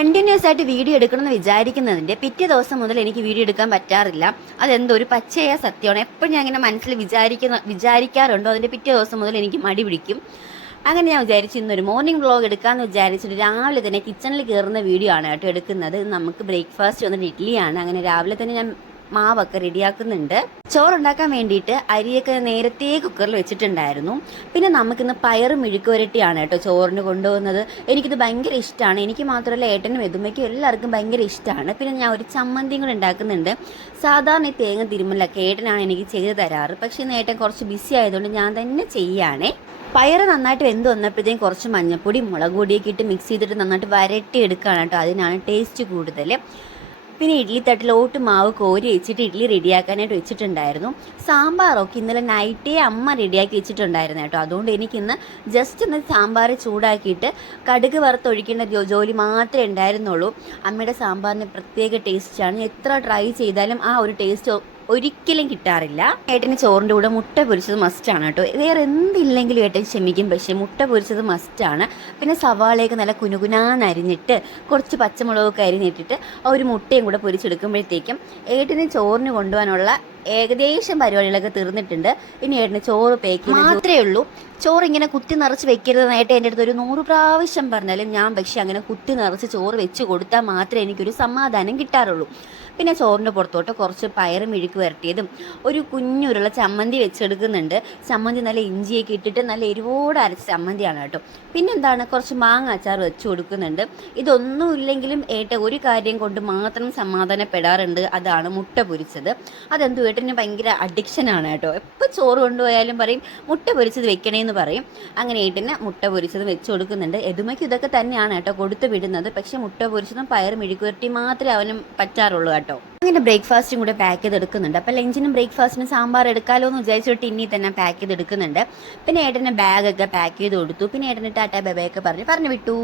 Continuous ആയിട്ട് video എടുക്കണമെന്ന് വിചാരിക്കുന്നതിൻ്റെ പിറ്റേ ദിവസം മുതൽ എനിക്ക് വീഡിയോ എടുക്കാൻ പറ്റാറില്ല. അതെന്തോ ഒരു പച്ചയായ സത്യമാണ്. എപ്പോഴും ഞാൻ ഇങ്ങനെ മനസ്സിൽ വിചാരിക്കാറുണ്ടോ അതിൻ്റെ പിറ്റേ ദിവസം മുതൽ എനിക്ക് മടി പിടിക്കും. അങ്ങനെ ഞാൻ വിചാരിച്ചു ഇന്നൊരു മോർണിംഗ് വ്ളോഗ് എടുക്കാമെന്ന് വിചാരിച്ചിട്ട് രാവിലെ തന്നെ കിച്ചണിൽ കയറുന്ന വീഡിയോ ആണ് കേട്ടോ എടുക്കുന്നത്. നമുക്ക് ബ്രേക്ക്ഫാസ്റ്റ് വന്നിട്ട് ഇഡ്ഡലിയാണ്. അങ്ങനെ രാവിലെ തന്നെ ഞാൻ മാവൊക്കെ റെഡിയാക്കുന്നുണ്ട്. ചോറുണ്ടാക്കാൻ വേണ്ടിയിട്ട് അരിയൊക്കെ നേരത്തെ കുക്കറിൽ വെച്ചിട്ടുണ്ടായിരുന്നു. പിന്നെ നമുക്കിന്ന് പയറ് മെഴുക്കുവരട്ടിയാണ് കേട്ടോ ചോറിന് കൊണ്ടുപോകുന്നത്. എനിക്കിത് ഭയങ്കര ഇഷ്ടമാണ്. എനിക്ക് മാത്രമല്ല ഏട്ടനും എതുമയ്ക്കും എല്ലാവർക്കും ഭയങ്കര ഇഷ്ടമാണ്. പിന്നെ ഞാൻ ഒരു ചമ്മന്തിയും കൂടെ ഉണ്ടാക്കുന്നുണ്ട്. സാധാരണ ഈ തേങ്ങ തിരുമ്മലൊക്കെ ഏട്ടനാണ് എനിക്ക് ചെയ്ത് തരാറ്. പക്ഷേ ഇന്ന് ഏട്ടൻ കുറച്ച് ബിസി ആയതുകൊണ്ട് ഞാൻ തന്നെ ചെയ്യാണേ. പയറ് നന്നായിട്ട് വെന്ത് വന്നപ്പോഴത്തേക്കും കുറച്ച് മഞ്ഞൾപ്പൊടി മുളക് പൊടിയൊക്കെ ഇട്ട് മിക്സ് ചെയ്തിട്ട് നന്നായിട്ട് വരട്ടി എടുക്കുകയാണ് കേട്ടോ. അതിനാണ് ടേസ്റ്റ് കൂടുതൽ. പിന്നെ ഇഡ്ഡലി തട്ടിലോട്ട് മാവ് കോരി വെച്ചിട്ട് ഇഡ്ഡലി റെഡിയാക്കാനായിട്ട് വെച്ചിട്ടുണ്ടായിരുന്നു. സാമ്പാറൊക്കെ ഇന്നലെ നൈറ്റേ അമ്മ റെഡിയാക്കി വെച്ചിട്ടുണ്ടായിരുന്നു കേട്ടോ. അതുകൊണ്ട് എനിക്കിന്ന് ജസ്റ്റ് ഒന്ന് സാമ്പാർ ചൂടാക്കിയിട്ട് കടുക് വറുത്തൊഴിക്കേണ്ട ജോലി മാത്രമേ ഉണ്ടായിരുന്നുള്ളൂ. അമ്മയുടെ സാമ്പാറിന് പ്രത്യേക ടേസ്റ്റാണ്. എത്ര ട്രൈ ചെയ്താലും ആ ഒരു ടേസ്റ്റ് ഒരിക്കലും കിട്ടാറില്ല. ഏട്ടന് ചോറിൻ്റെ കൂടെ മുട്ട പൊരിച്ചത് മസ്റ്റാണ് കേട്ടോ. വേറെ എന്തില്ലെങ്കിലും ഏട്ടൻ ക്ഷമിക്കും, പക്ഷേ മുട്ട പൊരിച്ചത് മസ്റ്റാണ്. പിന്നെ സവാളയൊക്കെ നല്ല കുനുകുനാന്നരിഞ്ഞിട്ട് കുറച്ച് പച്ചമുളകൊക്കെ അരിഞ്ഞിട്ടിട്ട് ഒരു മുട്ടയും കൂടെ പൊരിച്ചെടുക്കുമ്പോഴത്തേക്കും ഏട്ടന് ചോറിന് കൊണ്ടുപോകാനുള്ള ഏകദേശം പരിപാടികളൊക്കെ തീർന്നിട്ടുണ്ട്. ഇനി ഏട്ടന് ചോറ് പേക്ക് മാത്രമേ ഉള്ളൂ. ചോറ് ഇങ്ങനെ കുത്തി നിറച്ച് വെക്കരുതെന്നായിട്ട് എൻ്റെ അടുത്ത് ഒരു 100 പ്രാവശ്യം പറഞ്ഞാലും ഞാൻ പക്ഷേ അങ്ങനെ കുത്തി നിറച്ച് ചോറ് വെച്ച് കൊടുത്താൽ മാത്രമേ എനിക്കൊരു സമാധാനം കിട്ടാറുള്ളൂ. പിന്നെ ചോറിൻ്റെ പുറത്തോട്ട് കുറച്ച് പയറ് മെഴുക്ക് വരട്ടിയതും ഒരു കുഞ്ഞുരുള ചമ്മന്തി വെച്ചെടുക്കുന്നുണ്ട്. ചമ്മന്തി നല്ല ഇഞ്ചിയൊക്കെ ഇട്ടിട്ട് നല്ല എരിവോട് അരച്ച ചമ്മന്തിയാണ് കേട്ടോ. പിന്നെന്താണ് കുറച്ച് മാങ്ങ അച്ചാർ വെച്ച് കൊടുക്കുന്നുണ്ട്. ഇതൊന്നും ഇല്ലെങ്കിലും ഏട്ട ഒരു കാര്യം കൊണ്ട് മാത്രം സമാധാനപ്പെടാറുണ്ട്. അതാണ് മുട്ട പൊരിച്ചത്. അതെന്തോ ഏട്ടന് ഭയങ്കര അഡിക്ഷനാണ് കേട്ടോ. എപ്പോൾ ചോറ് കൊണ്ടുപോയാലും പറയും മുട്ട പൊരിച്ചത് വെക്കണേന്ന് പറയും. അങ്ങനെ ഏട്ടന് മുട്ട പൊരിച്ചത് വെച്ച് കൊടുക്കുന്നുണ്ട്. എതുമയ്ക്ക് ഇതൊക്കെ തന്നെയാണ് കേട്ടോ കൊടുത്തു വിടുന്നത്. പക്ഷേ മുട്ട പൊരിച്ചതും പയർ മെഴുക്ക് വരട്ടി മാത്രമേ അവനും പറ്റാറുള്ളൂ കേട്ടോ. അങ്ങനെ ബ്രേക്ക്ഫാസ്റ്റും കൂടെ പാക്ക് ചെയ്തെടുക്കുന്നുണ്ട്. അപ്പോൾ ലഞ്ചിനും ബ്രേക്ക്ഫാസ്റ്റിനും സാമ്പാർ എടുക്കാമല്ലോ എന്ന് വിചാരിച്ചിട്ട് ഇനി തന്നെ പാക്ക് ചെയ്തെടുക്കുന്നുണ്ട്. പിന്നെ ഏട്ടൻ്റെ ബാഗൊക്കെ പാക്ക് ചെയ്ത് കൊടുത്തു. പിന്നെ ഏട്ടന് ടാറ്റാ ബൈ ഒക്കെ പറഞ്ഞു വിട്ടു.